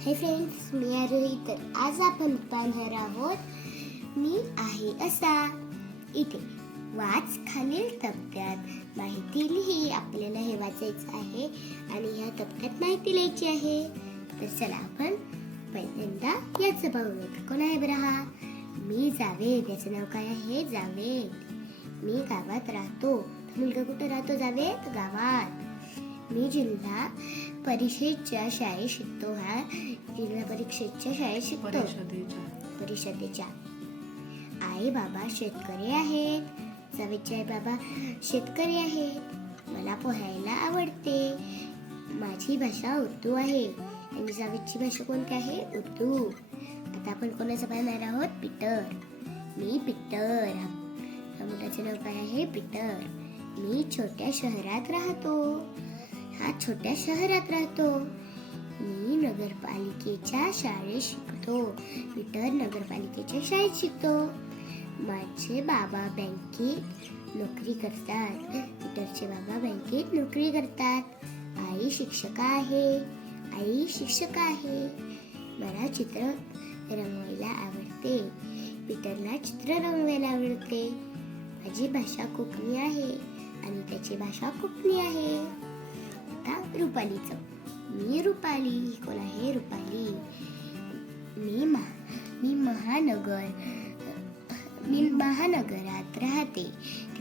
हे फ्रेंड्स मी आरोही तर आज आपण पाहणार आहोत मी आहे असा. इथे वाच खालील तक्त्यात माहिती लिही आपल्याला हे वाचायचं आहे आणि ह्या तक्त्यात माहिती लिहायची आहे. तर चला आपण पहिल्यांदा याचं पाहूयात कोण आहे बरं हा? मी जावेद. याचं नाव काय आहे? जावेद. मी गावात राहतो. मुलगा कुठं राहतो जावेद? गावात. मी जिल्हा परिषदेच्या शाळेत शिकतो. हा जिल्हा परीक्षेच्या शाळेत शिकतो. परिषदेच्या. आई बाबा शेतकरी आहेत. जावेदचे आई बाबा शेतकरी आहेत. मला पोहायला आवडते. माझी भाषा उर्दू आहे. आणि जावेदची भाषा कोणती आहे? उर्दू. आता आपण कोणाचं पाहणार आहोत? पीटर. मी पीटर. मुलाचे नाव काय आहे? पीटर. मी छोट्या शहरात राहतो. हा छोट्या शहरात राहतो. मी नगरपालिकेच्या शाळेत शिकतो. पीटर नगरपालिकेच्या शाळेत शिकतो. माझे बाबा बँकेत नोकरी करतात. पीटरचे बाबा बँकेत नोकरी करतात. आई शिक्षिका आहे. आई शिक्षिका आहे. मला चित्र रंगवायला आवडते. पीटरला चित्र रंगवायला आवडते. माझी भाषा कोकणी आहे आणि त्याची भाषा कोकणी आहे. आता रुपालीचं. मी रुपाली ही कोण आहे रुपाली? मी महा मी महानगर मी महानगरात राहते.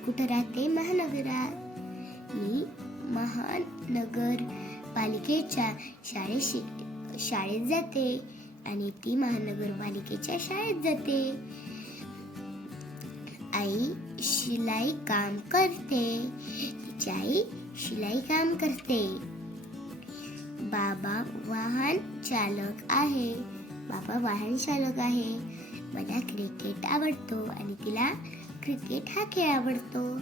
कुठं राहते? महानगरात. मी महानगर पालिकेच्या शाळेत शिक शाळेत जाते आणि ती महानगरपालिकेच्या शाळेत जाते. आई शिलाई काम करते. तिची आई शिलाई काम करते. बाबा वाहन चालक आहे. बाबा वाहन चालक आहे. मला क्रिकेट आवडतो आणि तिला क्रिकेट हा खेळ आवडतो.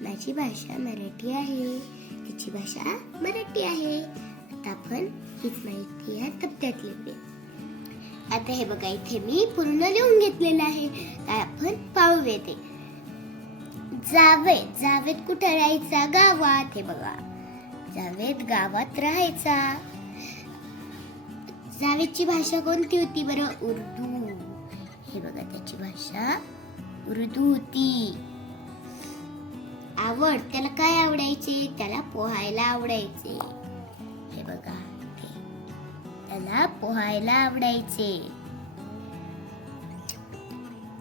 माझी भाषा मराठी आहे. तिची भाषा मराठी आहे. आता आपण हीच माहिती या तप्त्यात लिहूया आता हे बघा इथे मी पूर्ण लिहून घेतलेलं आहे. काय आपण पाहूया ते. जावेद जावेद कुठे राहायचा? गावात हे बघा. जावेद गावात राहायचा. जावेदची भाषा कोणती होती बरं? उर्दू. हे बघा त्याची भाषा. उर्दू होती. आवड त्याला काय आवडायचे? त्याला पोहायला आवडायचे. हे बघा. ते. त्याला पोहायला आवडायचे.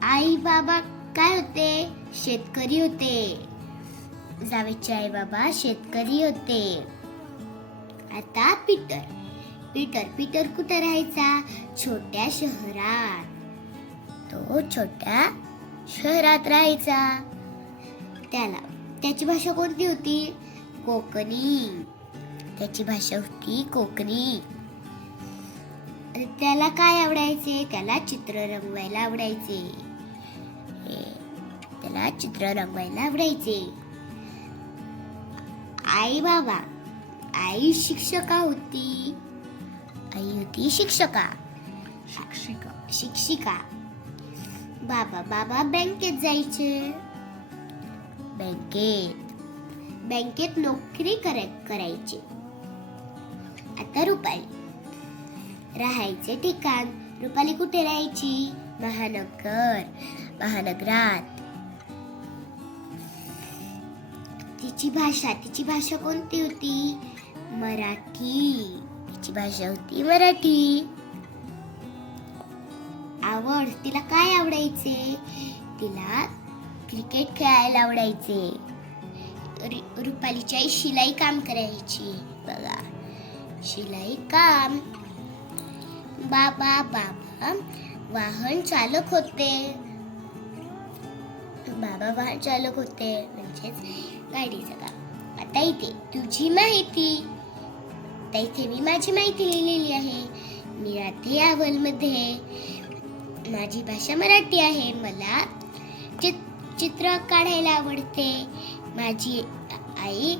आई बाबा काय होते? शेतकरी होते. जावेदचे आई बाबा शेतकरी होते. आता पीटर. पीटर पीटर कुठे राहायचा? छोट्या शहरात. तो छोट्या शहरात राहायचा. त्याला त्याची भाषा कोणती होती? कोकणी. त्याची भाषा होती कोकणी. त्याला काय आवडायचे? त्याला चित्र रंगवायला आवडायचे. त्याला चित्र रंगवायला आवडायचे. आई बाबा आई शिक्षका होती. आई होती शिक्षका. शिक्षिका. शिक्षिका. बाबा बाबा बँकेत जायचे. बँकेत. बँकेत नोकरी कराय करायची. आता रुपाली. राहायचे ठिकाण. रुपाली कुठे राहायची? महानगर. महानगरात. तिची भाषा तिची भाषा कोणती होती? मराठी. तिची भाषा होती मराठी. आवड तिला काय आवडायचे? तिला क्रिकेट खेळायला आवडायचे. रुपालीची आई शिलाई काम करायची. बघा शिलाई काम. बाबा बाबा वाहन चालक होते. बाबा वाहन चालक होते म्हणजेच गाडीचं काम आता इथे तुझी माहिती. आता इथे मी माझी माहिती लिहिलेली आहे. मी राहते यावलमध्ये माझी भाषा मराठी आहे. मला चित चित्र काढायला आवडते. माझी आई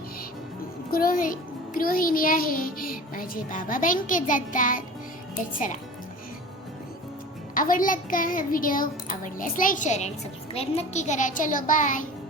गृह गृहिणी आहे. माझे बाबा बँकेत जातात. तर चला. आवडला का व्हिडिओ? आवडल्यास लाईक शेअर अँड सबस्क्राईब नक्की करा. चलो बाय.